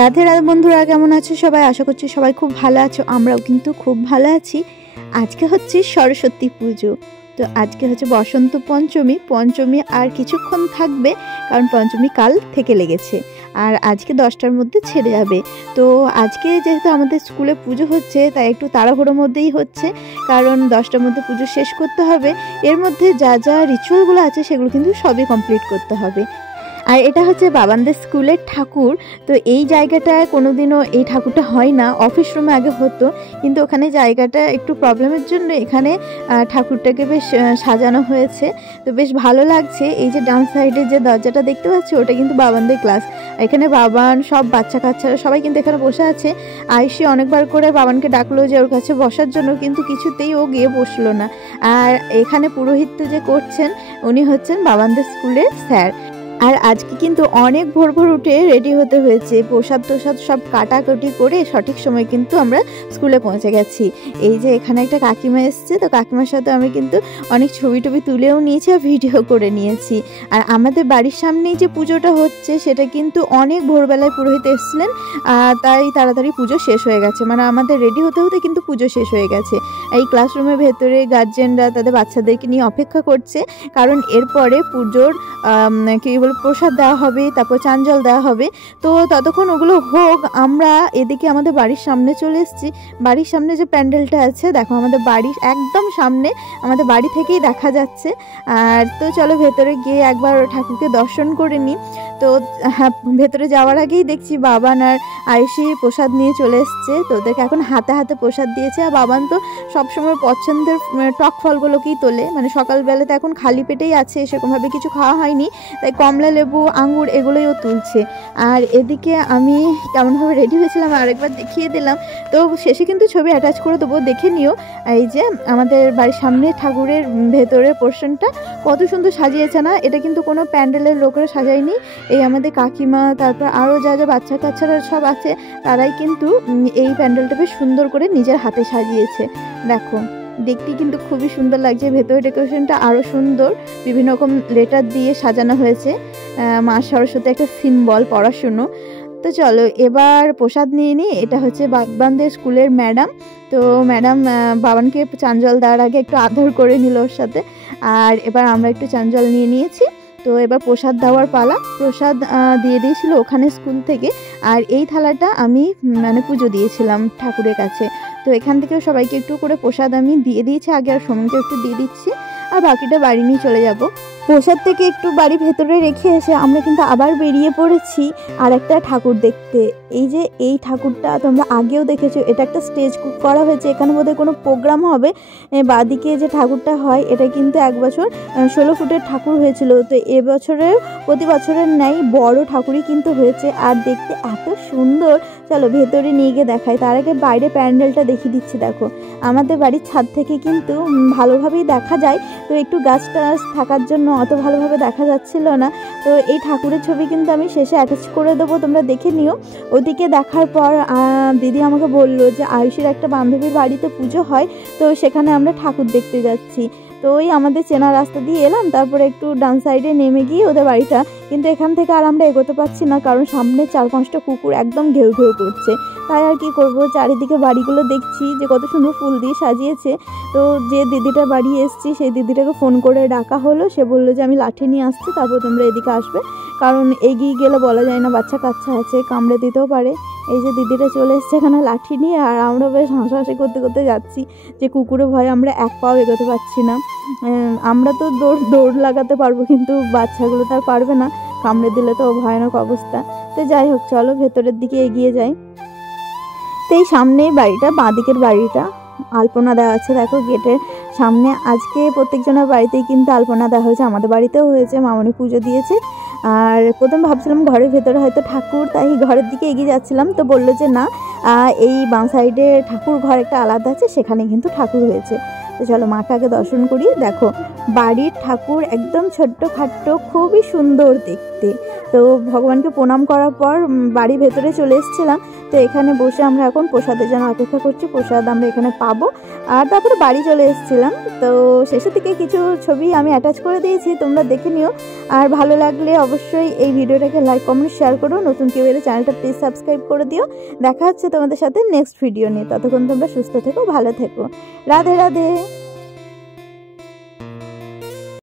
রাধে রাধে বন্ধুরা, কেমন আছো সবাই? আশা করছি সবাই খুব ভালো আছো। আমরাও কিন্তু খুব ভালো আছি। আজকে হচ্ছে সরস্বতী পুজো। তো আজকে হচ্ছে বসন্ত পঞ্চমী। পঞ্চমী আর কিছুক্ষণ থাকবে, কারণ পঞ্চমী কাল থেকে লেগেছে আর আজকে 10টার মধ্যে ছেড়ে যাবে। তো আজকে যেহেতু আমাদের স্কুলে পুজো হচ্ছে, তাই একটু তাড়াহুড়োর মধ্যেই হচ্ছে, কারণ 10টার মধ্যে পুজো শেষ করতে হবে। এর মধ্যে যা যা রিচুয়ালগুলো আছে সেগুলো কিন্তু সবই কমপ্লিট করতে হবে। আর এটা হচ্ছে বাবানদের স্কুলের ঠাকুর। তো এই জায়গাটায় কোনোদিনও এই ঠাকুরটা হয় না, অফিস রুমে আগে হতো, কিন্তু ওখানে জায়গাটা একটু প্রবলেমের জন্য এখানে ঠাকুরটাকে বেশ সাজানো হয়েছে। তো বেশ ভালো লাগছে। এই যে ডান সাইডে যে দরজাটা দেখতে পাচ্ছি, ওটা কিন্তু বাবানদের ক্লাস। এখানে বাবান সব বাচ্চা কাচ্চারা সবাই কিন্তু এখানে বসে আছে। আয়ুষি অনেকবার করে বাবানকে ডাকলো যে ওর কাছে বসার জন্য, কিন্তু কিছুতেই ও গিয়ে বসলো না। আর এখানে পুরোহিত যে করছেন, উনি হচ্ছেন বাবানদের স্কুলের স্যার। আর আজকে কিন্তু অনেক ভোর ভোর উঠে রেডি হতে হয়েছে। প্রসাদ সব কাটাকুটি করে সঠিক সময় কিন্তু আমরা স্কুলে পৌঁছে গেছি। এই যে এখানে একটা কাকিমা এসছে, তো কাকিমার সাথে আমি কিন্তু অনেক ছবি তুলেও নিয়েছি আর ভিডিও করে নিয়েছি। আর আমাদের বাড়ির সামনেই যে পুজোটা হচ্ছে, সেটা কিন্তু অনেক ভোরবেলায় পুরোহিত এসছিলেন, তাই তাড়াতাড়ি পুজো শেষ হয়ে গেছে। মানে আমাদের রেডি হতে হতে কিন্তু পুজো শেষ হয়ে গেছে। এই ক্লাসরুমের ভেতরে গার্জেনরা তাদের বাচ্চাদেরকে নিয়ে অপেক্ষা করছে, কারণ এরপরে পুজোর কি প্রসাদ দেওয়া হবে, তারপর চান জল দেওয়া হবে। তো ততক্ষণ ওগুলো হোক, আমরা এদিকে আমাদের বাড়ির সামনে চলে এসেছি। বাড়ির সামনে যে প্যান্ডেলটা আছে, দেখো আমাদের বাড়ির একদম সামনে, আমাদের বাড়ি থেকেই দেখা যাচ্ছে। আর তো চলো ভেতরে গিয়ে একবার ঠাকুরকে দর্শন করে নিই। তো ভেতরে যাওয়ার আগেই দেখছি বাবান আর আয়ুষি প্রসাদ নিয়ে চলে এসছে। তো ওদেরকে এখন হাতে হাতে প্রসাদ দিয়েছে। আর বাবান তো সবসময় পছন্দের টক ফলগুলোকেই তোলে, মানে সকালবেলাতে এখন খালি পেটেই আছে, সেরকমভাবে কিছু খাওয়া হয়নি, তাই কমলা লেবু আঙ্গুর এগুলোইও তুলছে। আর এদিকে আমি কেমনভাবে রেডি হয়েছিলাম আরেকবার দেখিয়ে দিলাম। তো শেষে কিন্তু ছবি অ্যাটাচ করে দেবো, দেখে নিও। এই যে আমাদের বাড়ির সামনে ঠাকুরের ভেতরের পোর্শনটা কত সুন্দর সাজিয়েছে না? এটা কিন্তু কোনো প্যান্ডেলের লোকেরা সাজায়নি, এই আমাদের কাকিমা, তারপর আরও যা যা বাচ্চা কাচ্চারা সব আছে, তারাই কিন্তু এই প্যান্ডেলটা বেশ সুন্দর করে নিজের হাতে সাজিয়েছে। দেখো দেখতে কিন্তু খুবই সুন্দর লাগছে। ভেতরে ডেকোরেশনটা আরও সুন্দর, বিভিন্ন রকম লেটার দিয়ে সাজানো হয়েছে। মা সরস্বতী একটা সিম্বল, পড়াশুনো। তো চলো এবার প্রসাদ নিয়ে নিই। এটা হচ্ছে বাগবানদের স্কুলের ম্যাডাম। তো ম্যাডাম বাবানকে চাঞ্জল দেওয়ার আগে একটু আদর করে নিল ওর সাথে। আর এবার আমরা একটু চাঞ্জল নিয়ে নিয়েছি। তো এবার প্রসাদ দেওয়ার পালা। প্রসাদ দিয়ে দিয়েছিল ওখানে স্কুল থেকে। আর এই থালাটা আমি মানে পুজো দিয়েছিলাম ঠাকুরের কাছে। তো এখান থেকেও সবাইকে একটু করে প্রসাদ আমি দিয়ে দিয়েছি আগে, আর সোমনকে একটু দিয়ে দিচ্ছি, আর বাকিটা বাড়ি নিয়ে চলে যাব। প্রসাদ থেকে একটু বাড়ি ভেতরে রেখে এসে আমরা কিন্তু আবার বেরিয়ে পড়েছি আর একটা ঠাকুর দেখতে। এই যে এই ঠাকুরটা তোমরা আগেও দেখেছো, এটা একটা স্টেজ করা হয়েছে, এখানে বোধহয় কোনো প্রোগ্রাম হবে। বাদিকে যে ঠাকুরটা হয়, এটা কিন্তু এক বছর 16 ফুটের ঠাকুর হয়েছিল। তো এবছরের প্রতি বছরের ন্যায় বড় ঠাকুরই কিন্তু হয়েছে, আর দেখতে এত সুন্দর। চলো ভেতরে নিয়ে গিয়ে দেখাই। তার আগে বাইরে প্যান্ডেলটা দেখিয়ে দিচ্ছি। দেখো আমাদের বাড়ির ছাদ থেকে কিন্তু ভালোভাবেই দেখা যায়, তো একটু গাছ টাছ থাকার জন্য অত ভালোভাবে দেখা যাচ্ছিল না। তো এই ঠাকুরের ছবি কিন্তু আমি শেষে অ্যাটাচ করে দেবো, তোমরা দেখে নিও। ওদিকে দেখার পর দিদি আমাকে বললো যে আয়ুষের একটা বান্ধবীর বাড়িতে পুজো হয়, তো সেখানে আমরা ঠাকুর দেখতে যাচ্ছি। তো ওই আমাদের চেনা রাস্তা দিয়ে এলাম, তারপরে একটু ডান সাইডে নেমে গিয়ে ওদের বাড়িটা। কিন্তু এখান থেকে আর আমরা এগোতে পারছি না, কারণ সামনে 4-5টা কুকুর একদম ঘেউ ঘেউ করছে। তাই আর কি করবো, চারিদিকে বাড়িগুলো দেখছি যে কত সুন্দর ফুল দিয়ে সাজিয়েছে। তো যে দিদিটার বাড়ি এসছি, সেই দিদিটাকে ফোন করে ডাকা হলো। সে বললো যে আমি লাঠি নিয়ে আসছি, তারপর তোমরা এদিকে আসবে, কারণ এগিয়ে গেলে বলা যায় না, বাচ্চা কাচ্চা আছে, কামড়ে দিতেও পারে। এই যে দিদিটা চলে এসছে এখানে লাঠি নিয়ে, আর আমরা বেশ হাসাহাসি করতে করতে যাচ্ছি যে কুকুরে ভয়ে আমরা এক পাও এগোতে পারছি না। আমরা তো দৌড় লাগাতে পারবো, কিন্তু বাচ্চাগুলো তার পারবে না, কামড়ে দিলে তো ভয়ানক অবস্থা। তো যাই হোক, চলো ভেতরের দিকে এগিয়ে যাই। তো এই সামনেই বাড়িটা, বাঁদিকের বাড়িটা, আলপনা দেওয়া আছে দেখো গেটের সামনে। আজকে প্রত্যেকজনের বাড়িতেই কিন্তু আলপনা দেওয়া হয়েছে, আমাদের বাড়িতেও হয়েছে, মামনি পুজো দিয়েছে। আর প্রথম ভাবছিলাম ঘরের ভেতরে হয়তো ঠাকুর, তাই ঘরের দিকে এগিয়ে যাচ্ছিলাম। তো বললো যে না, এই বাঁ সাইডে ঠাকুর ঘর একটা আলাদা আছে, সেখানে কিন্তু ঠাকুর হয়েছে। তো চলো মাকে আগে দর্শন করি। দেখো বাড়ির ঠাকুর একদম ছোট্ট খাট্ট, খুবই সুন্দর দেখতে। তো ভগবানকে প্রণাম করার পর বাড়ির ভেতরে চলে এসেছিলাম। তো এখানে বসে আমরা এখন প্রসাদের জন্য অপেক্ষা করছি, প্রসাদ আমরা এখানে পাবো। আর তারপরে বাড়ি চলে এসেছিলাম। তো শেষের দিকে কিছু ছবি আমি অ্যাটাচ করে দিয়েছি, তোমরা দেখে নিও। আর ভালো লাগলে অবশ্যই এই ভিডিওটাকে লাইক কমেন্ট শেয়ার করো। নতুন কেউ এলে চ্যানেলটা প্লিজ সাবস্ক্রাইব করে দিও। দেখা হচ্ছে তোমাদের সাথে নেক্সট ভিডিও নিয়ে। ততক্ষণ তোমরা সুস্থ থেকো, ভালো থেকো। রাধে রাধে।